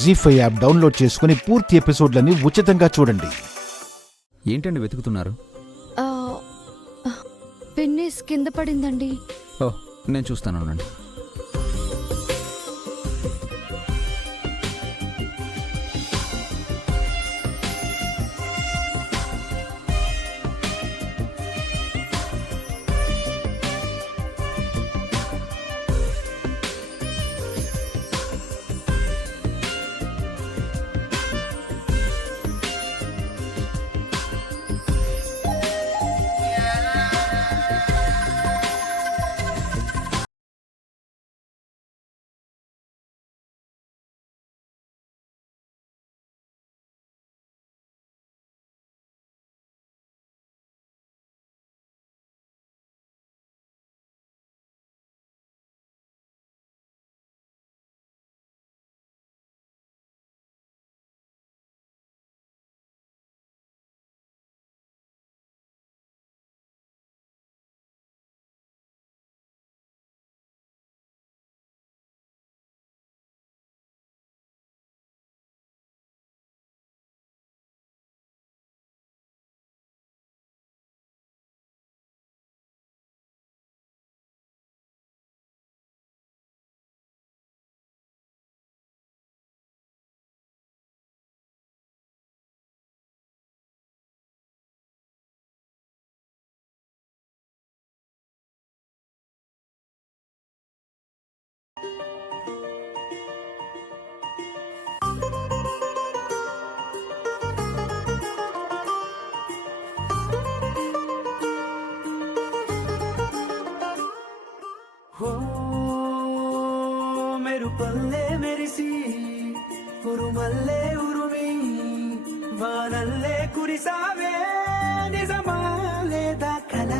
జీ5 app download చేసుకుని పూర్తి ఎపిసోడ్లని ఉచితంగా చూడండి. ఏంటండి వెతుకుతున్నారు? పెన్నిస్ కింద పడిందండి. ఓ, నేను చూస్తాను అనండి. మెరుపల్లే మెరిసి ఉరుమల్లే ఉరుమి వానల్లే కురిసావే నిజమా లేదా కల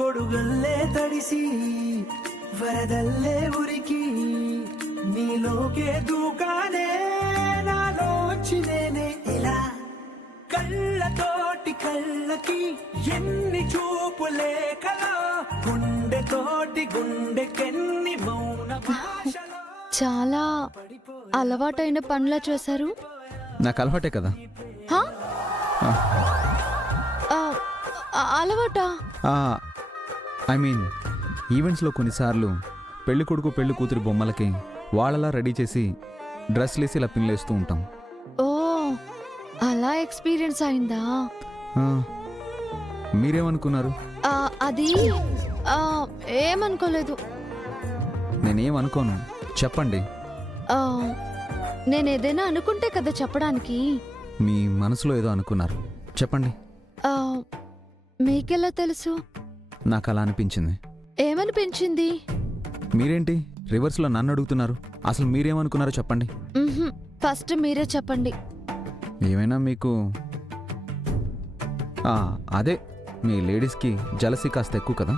గొడుగల్లే తడిసి వరదల్లే ఉరికి నీలోకే దూకానే నాలోచి నేనే ఇలా కళ్ళతోటి కళ్ళకి ఎన్ని చూపులే కలా గుండెతోటి గుండెకెన్ని మౌన భాషలో. చాలా అలవాటైన పనులా చేశారు. నాకు అలవాటే కదా. హా? అలవాటా? ఐ మీన్ ఈవెంట్స్లో కొన్నిసార్లు పెళ్లి కొడుకు పెళ్లి కూతురి బొమ్మలకి వాళ్ళలా రెడీ చేసి డ్రెస్లేసి ఇలా పిన్లేస్తూ ఉంటాం. ఓ, అలా ఎక్స్పీరియన్స్ అయిందా? మీరేమనుకున్నారు? అది ఏమనుకోలేదు. నేనేమనుకోను, చెప్పండి. నేనేదైనా అనుకుంటే కదా చెప్పడానికి. మీ మనసులో ఏదో అనుకున్నారు, చెప్పండి. మీకెలా తెలుసు? నాకు అలా అనిపించింది. ఏమనిపించింది? మీరేంటి రివర్స్లో నన్ను అడుగుతున్నారు? అసలు మీరేమనుకున్నారో చెప్పండి. ఫస్ట్ మీరే చెప్పండి. ఏమైనా మీకు అదే మీ లేడీస్కి జలసీ కాస్త ఎక్కువ కదా?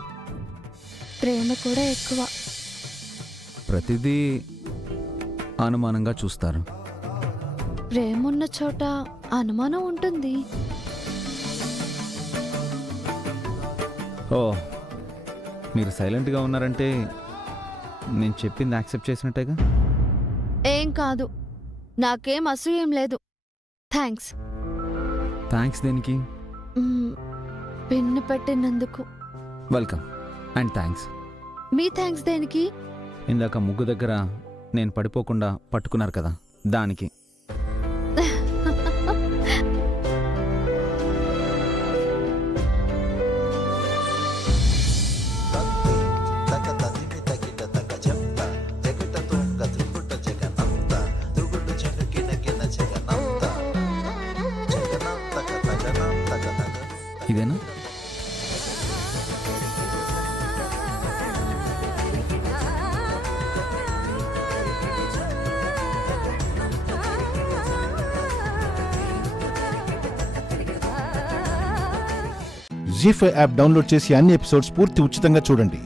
ప్రేమ కూడా ఎక్కువ. ప్రతిదీ అనుమానంగా చూస్తారు. ప్రేమ ఉన్న చోట అనుమానం ఉంటుంది. ఓ, మీరు సైలెంట్గా ఉన్నారంటే నేను చెప్పింది యాక్సెప్ట్ చేసినట్టేగా? ఏం కాదు, నాకేం అసూయేం లేదు. థ్యాంక్స్. థ్యాంక్స్ దేనికి? పిన్ను పెట్టినందుకు. Welcome and thanks. Me thanks దేనికి? ఇందాక ముగ్గు దగ్గర నేను పడిపోకుండా పట్టుకున్నారు కదా, దానికి. ఇదేనా? జీ5 యాప్ డౌన్లోడ్ చేసి అన్ని ఎపిసోడ్స్ పూర్తి ఉచితంగా చూడండి.